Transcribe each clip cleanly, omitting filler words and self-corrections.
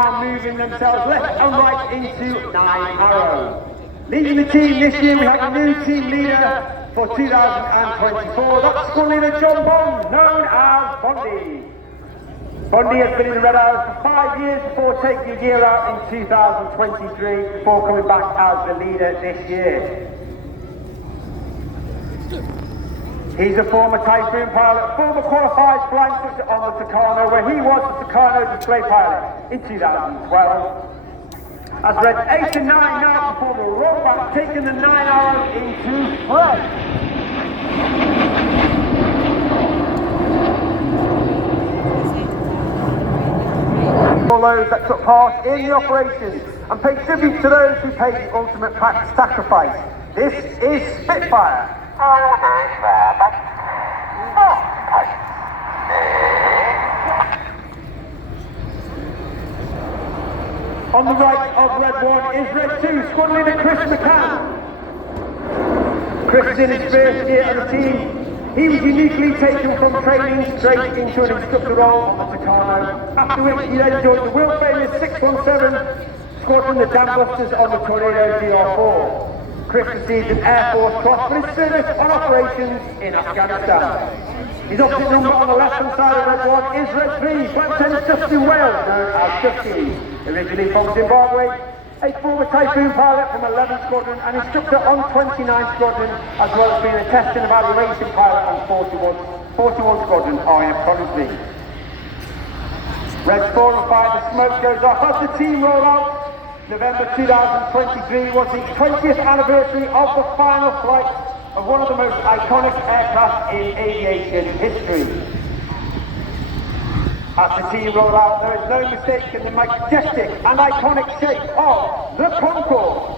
now moving themselves left and right into 9 arrow. Leading the team this year, we have a new team leader for 2024. That's squad leader John Bond, known as Bondy. Bondy has been in the Red Arrows for 5 years before taking a year out in 2023 before coming back as the leader this year. He's a former Typhoon pilot, former qualified flying instructor on the Tucano, where he was the Tucano display pilot in 2012. As Red 8 and 9 now before the rollback, taking the 9 arrows into Fred. All those that took part in the operation and pay tribute to those who paid the ultimate sacrifice. This is Spitfire. On the right of Red 1 is Red 2, squad leader Chris McCann. Chris is in his first year of the team. He was uniquely taken from training straight into an instructor role on the Tucano, after which he then joined the world famous 617 squadron, the Dambusters, on the Tornado DR4. Chris received an Air Force Cross for his service on operations in Afghanistan. His opposite number on the left-hand side of Red 1 is Red 3, Flight Lieutenant Justin Wales, known as Justy. Originally from Zimbabwe, a former Typhoon pilot from 11 Squadron and instructor on 29 Squadron, as well as being a test and evaluation pilot on 41 Squadron RAF Fairford. Red 4 and 5, the smoke goes off as the team roll out. November 2023 was the 20th anniversary of the final flight of one of the most iconic aircraft in aviation history. As the team roll out, there is no mistaking the majestic and iconic shape of the Concorde.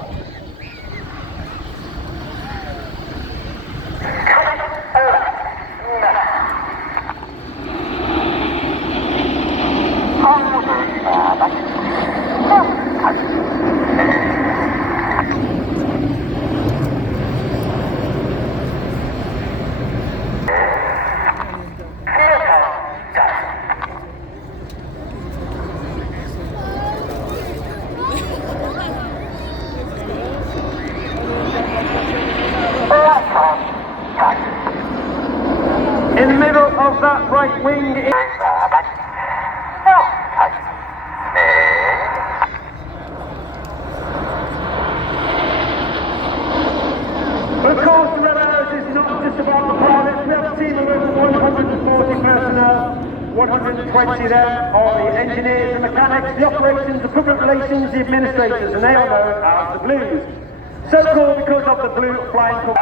In the middle of that right wing is... But of course, the Red Arrows is not just about the pilots. We have a team of over 140 personnel. 120 of them are the engineers, the mechanics, the operations, the public relations, the administrators, and they are known as the Blues. So called because of the blue flying colour.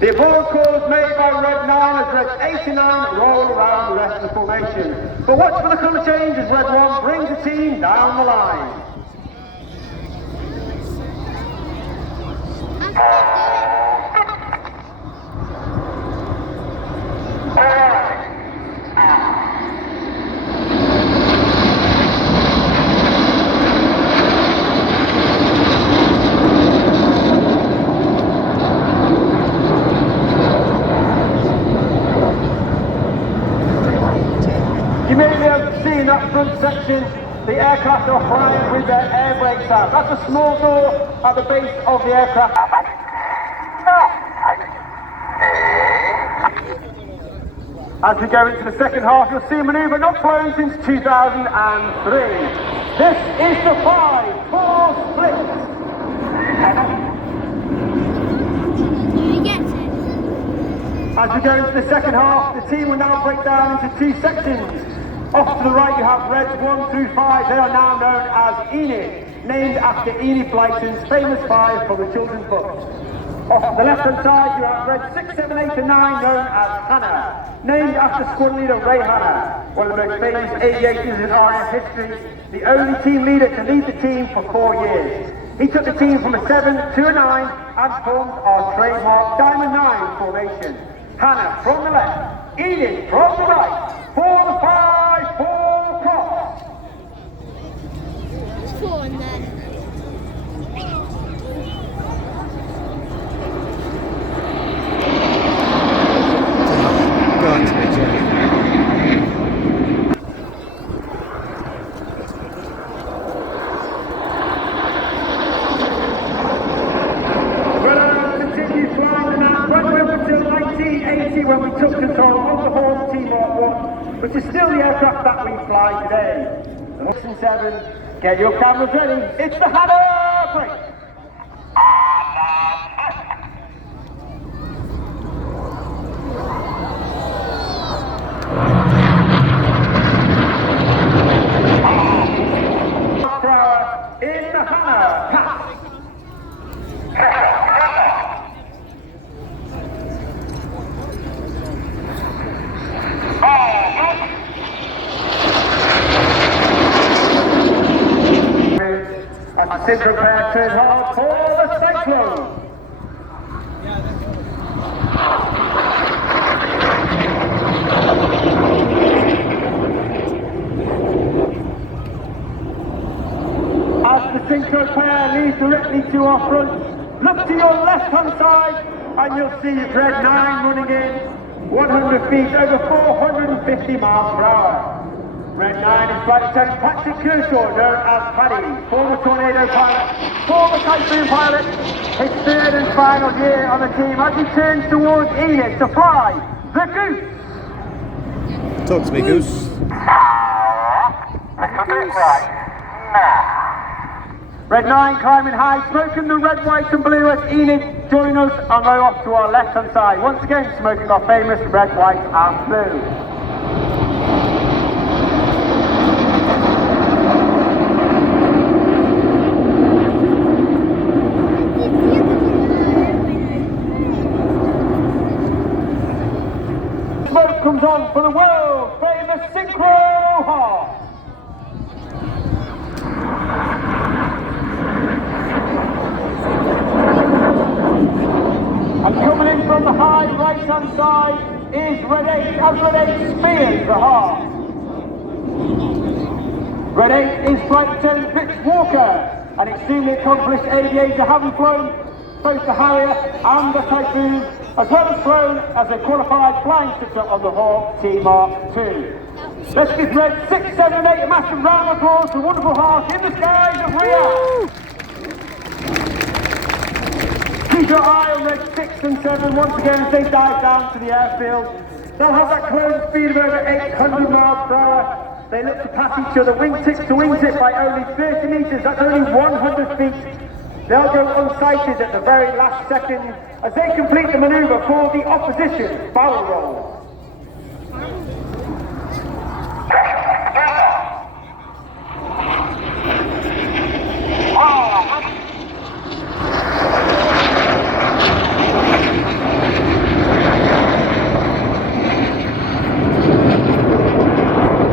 The abort calls made by Red 9 as Red 8 and 9 roll around the rest of the formation. But watch for the colour change as Red 1 brings the team down the line. You may be able to see in that front section the aircraft are flying with their air brakes out. That's a small door at the base of the aircraft. As we go into the second half, you'll see a manoeuvre not flown since 2003. This is the 5-4 split. As we go into the second half, the team will now break down into 2 sections. Off to the right you have Reds 1 through 5, they are now known as Enid, named after Enid Blyton's famous 5 from the children's books. Off to the left hand side you have Reds 6, 7, 8 and 9 known as Hannah, named after squad leader Ray Hannah, one of the most famous aviators in RAF history, the only team leader to lead the team for 4 years. He took the team from a 7 to a 9 and formed our trademark Diamond 9 formation. Hannah from the left, Enid from the right, for the 5-4 cross. 4 and then. when we took control of the Horse Team Mark 1, which is still the aircraft that we fly today. The Horse and 7, get your cameras ready. It's the Hannah break. In the Hannah pass. And the Sim prepare turn hard for the Cyclone. As the synchro pair leads directly to our front, look to your left-hand side and you'll see Red 9 running in 100 feet over 450 miles per hour. Red 9 is flight attendant Patrick Kershaw, known as Paddy, former Tornado pilot, former Typhoon pilot, his third and final year on the team as he turns towards Enid to fly the Goose. Talk to me, Goose. Red 9 climbing high, smoking the red, white and blue as Enid join us and go off to our left hand side. Once again smoking our famous red, white and blue. Smoke comes on for the world famous Synchro Heart. And coming in from the high right-hand side is Red 8, as Red 8 spears the heart. Red 8 is flight attendant Rich Walker, an extremely accomplished aviator, having flown both the Harrier and the Typhoon, as well as flown as a qualified flying instructor on the Hawk T-Mark 2. Let's give Red 6, 7 and 8 a massive round of applause for wonderful heart in the skies of RIAT. Keep your eye on Red 6 and 7 once again as they dive down to the airfield. They'll have that closed speed of over 800 miles per hour. They look to pass each other wingtip to wingtip by only 30 metres, that's only 100 feet. They'll go unsighted at the very last second as they complete the manoeuvre for the opposition barrel roll.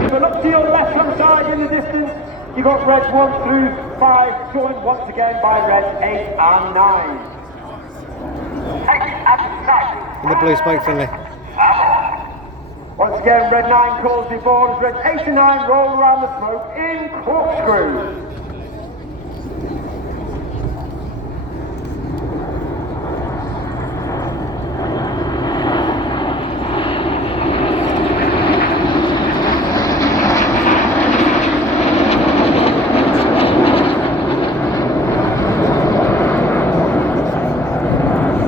So look to your left-hand side in the distance. You got Red 1 through 5 joined once again by Red 8 and 9. In the blue smoke friendly. Once again, Red 9 calls the board as Red 8 and 9 roll around the smoke in corkscrew.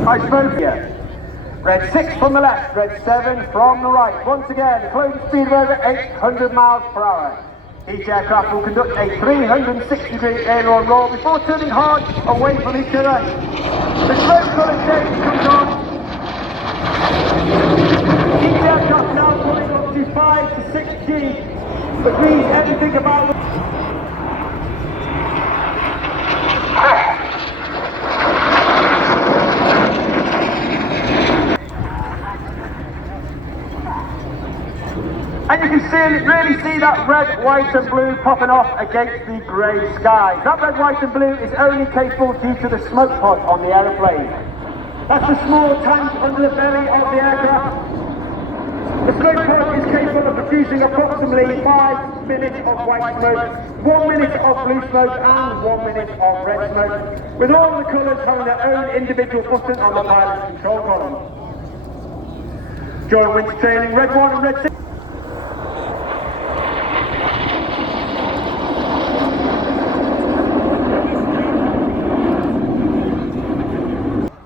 I spoke here. Red 6 from the left, Red 7 from the right. Once again, a closing speed of over 800 miles per hour. Each aircraft will conduct a 360-degree aileron roll before turning hard away from each other. The smoke colour change comes on. Each aircraft now going up to 5 to 6 G, which means everything about them. And you can really see that red, white and blue popping off against the grey skies. That red, white and blue is only capable due to the smoke pod on the aeroplane. That's a small tank under the belly of the aircraft. The smoke pod is capable of producing approximately 5 minutes of white smoke, 1 minute of blue smoke and 1 minute of red smoke, with all the colours having their own individual button on the pilot's control column. During winter training, Red 1 and Red 6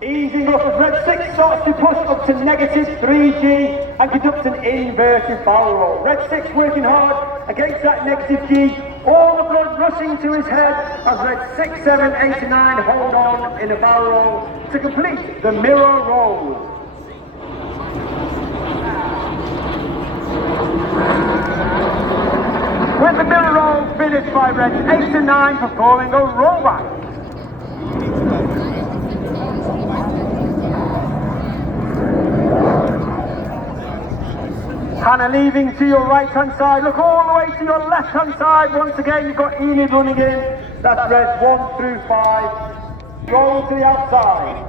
easing off as Red 6 starts to push up up to negative 3G and conduct an inverted barrel roll. Red 6 working hard against that negative G. All the blood rushing to his head as Red 6, 7, 8 and 9 hold on in a barrel roll to complete the mirror roll. With the mirror roll finished by Reds 8 and 9 performing a rollback. Hannah leaving to your right hand side, look all the way to your left hand side. Once again you've got Enid running in, that's Reds 1 through 5. Roll to the outside.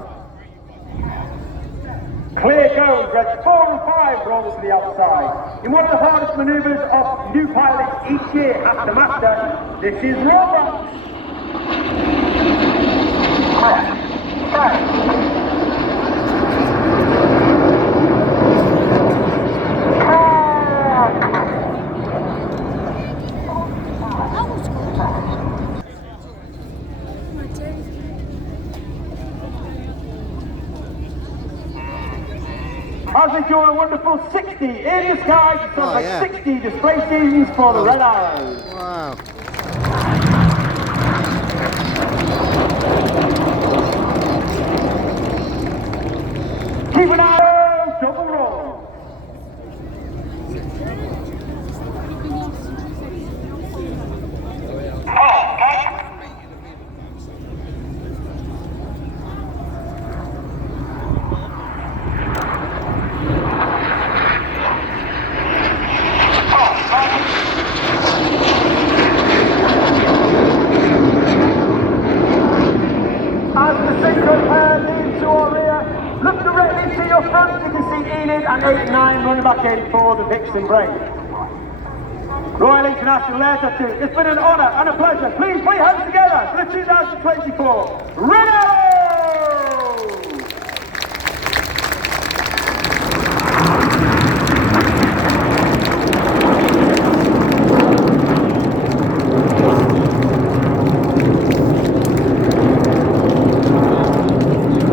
Clear goes, Reds 4 and 5 roll to the outside. In one of the hardest manoeuvres of new pilots each year after master, this is rollback. As they draw a wonderful 60 in the sky, it sounds like 60 display seasons for the Red Arrows. Wow. Keep an arrow, double roll. As the single pair lead to our rear, look directly to your front. You can see Enid and 8 and 9 running back in for the Vixen break. Royal International RIAT24. It's been an honour and a pleasure. Please put your hands together for the 2024 RIAT!